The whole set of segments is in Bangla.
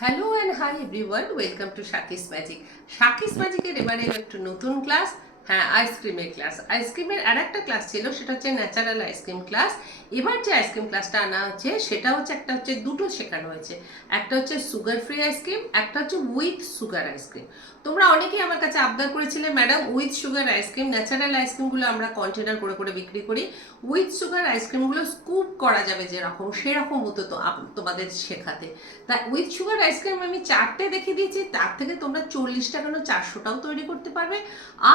Hello and hi everyone, welcome to Shaki's magic. Shaki's ম্যাজিকের এবারে একটু নতুন ক্লাস, হ্যাঁ আইসক্রিমের ক্লাস। আইসক্রিমের আর একটা ক্লাস ছিল, সেটা হচ্ছে ন্যাচারাল আইসক্রিম ক্লাস। এবার যে আইসক্রিম ক্লাসটা আনা হচ্ছে সেটা হচ্ছে দুটো শেখানো হয়েছে। একটা হচ্ছে সুগার ফ্রি আইসক্রিম, একটা হচ্ছে উইথ সুগার আইসক্রিম। তোমরা অনেকেই আমার কাছে আবদার করেছিলে, madam with sugar ice cream, natural আইসক্রিমগুলো আমরা কন্টেনার করে করে বিক্রি করি, উইথ সুগার আইসক্রিমগুলো স্কুপ করা যাবে যেরকম সেরকম হতো তো তোমাদের শেখাতে। তা উইথ সুগার আইসক্রিম আমি 4টে দেখিয়ে দিয়েছি, তার থেকে তোমরা 40টা কেন 400টাও তৈরি করতে পারবে।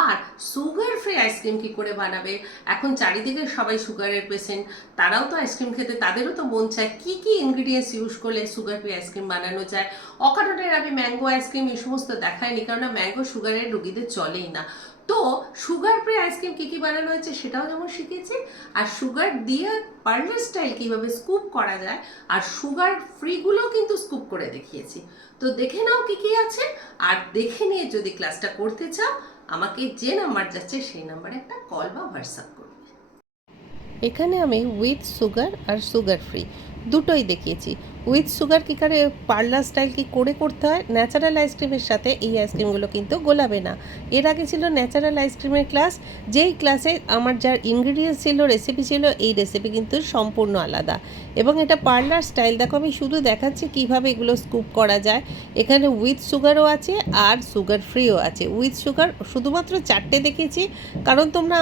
আর সুগার ফ্রি আইসক্রিম কি করে বানাবে, এখন চারিদিকে সবাই সুগারের পেশেন্ট, তারাও তো আইসক্রিম খেতে, তাদেরও তো মন চায় কি কি ইনগ্রিডিয়েন্টস ইউজ করলে সুগার ফ্রি আইসক্রিম বানানো যায়। অকারণের আমি ম্যাঙ্গো আইসক্রিম এই সমস্ত দেখাইনি, কারণ ম্যাঙ্গো সুগারের রোগীদের চলেই না। তো সুগার ফ্রি আইসক্রিম কী কী বানানো হয়েছে সেটাও যেমন শিখেছি, আর সুগার দিয়ে পার্লার স্টাইল কীভাবে স্কুপ করা যায়, আর সুগার ফ্রিগুলো কিন্তু স্কুপ করে দেখিয়েছি। তো দেখে নাও কী কী আছে, আর দেখে নিয়ে যদি ক্লাসটা করতে চাও আমাকে যে নাম্বার যাচ্ছে সেই নাম্বারে একটা কল বা হোয়াটসঅ্যাপ করবে। এখানে আমি উইথ সুগার আর সুগার ফ্রি দুটোই দেখিয়েছি। উইথ সুগার কী করে পার্লার স্টাইল কী করে করতে হয়, ন্যাচারাল আইসক্রিমের সাথে এই আইসক্রিমগুলো কিন্তু গোলাবে না। এর আগে ছিল ন্যাচারাল আইসক্রিমের ক্লাস, যেই ক্লাসে আমার যার ইনগ্রিডিয়েন্টস ছিল, রেসিপি ছিল, এই রেসিপি কিন্তু সম্পূর্ণ আলাদা। এবং এটা পার্লার স্টাইল, দেখো আমি শুধু দেখাচ্ছি কীভাবে এগুলো স্কুপ করা যায়। এখানে উইথ সুগারও আছে আর সুগার ফ্রিও আছে। উইথ সুগার শুধুমাত্র 4টে দেখিয়েছি, কারণ তোমরা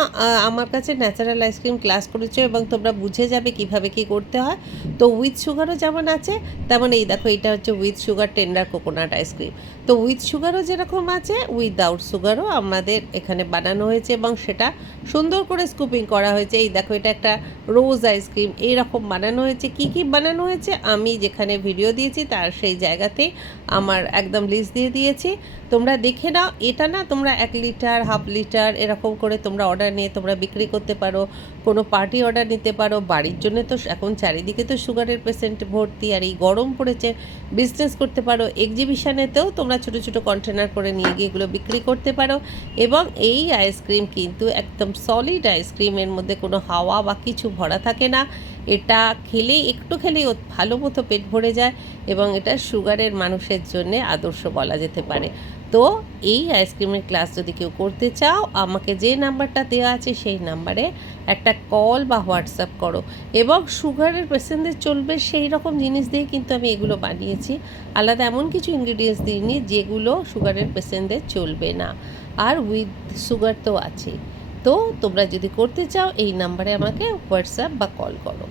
আমার কাছে ন্যাচারাল আইসক্রিম ক্লাস করেছো এবং তোমরা বুঝে যাবে কিভাবে কি করতে হয়। তো উইথ সুগারও যেমন আছে, তেমন এই দেখো এটা হচ্ছে with sugar tender coconut ice cream. তো উইথ সুগারও যেরকম আছে, উইদাউট সুগারও আমাদের এখানে বানানো হয়েছে এবং সেটা সুন্দর করে স্কুপিং করা হয়েছে। এই দেখো এটা একটা রোজ আইসক্রিম, এইরকম বানানো হয়েছে। কি কি বানানো হয়েছে আমি যেখানে ভিডিও দিয়েছি তার সেই জায়গাতেই আমার একদম লিস্ট দিয়ে দিয়েছি, তোমরা দেখে নাও। এটা না তোমরা 1 লিটার, হাফ লিটার এরকম করে তোমরা অর্ডার নিয়ে তোমরা বিক্রি করতে পারো, কোনো পার্টি অর্ডার নিতে পারো। বাড়ির জন্য তো এখন চারিদিকে তো সুগারের পেশেন্ট ভর্তি, আর এই গরম পড়েছে, বিজনেস করতে পারো। এক্সিবিশনেতেও তোমরা ছোটো ছোটো কন্টেনার করে নিয়ে গিয়ে এগুলো বিক্রি করতে পারো। এবং এই আইসক্রিম কিন্তু একদম সলিড আইসক্রিম, এর মধ্যে কোনো হাওয়া বা কিছু ভরা থাকে না। এটা খেলেই একটু খেলেই ভালো মতো পেট ভরে যায় এবং এটা সুগারের মানুষের জন্যে আদর্শ বলা যেতে পারে। তো এই আইসক্রিমের ক্লাস যদি কেউ করতে চাও, আমাকে যে নাম্বারটা দেওয়া আছে সেই নাম্বারে একটা কল বা হোয়াটসঅ্যাপ করো। এবং সুগারের পেশেন্টদের চলবে সেই রকম জিনিস দিয়ে কিন্তু আমি এগুলো বানিয়েছি, আলাদা এমন কিছু ইনগ্রিডিয়েন্টস দিইনি যেগুলো সুগারের পেশেন্টদের চলবে না। আর উইথ সুগার তো আছে। তো তোমরা যদি করতে চাও এই নাম্বারে আমাকে হোয়াটসঅ্যাপ বা কল করো।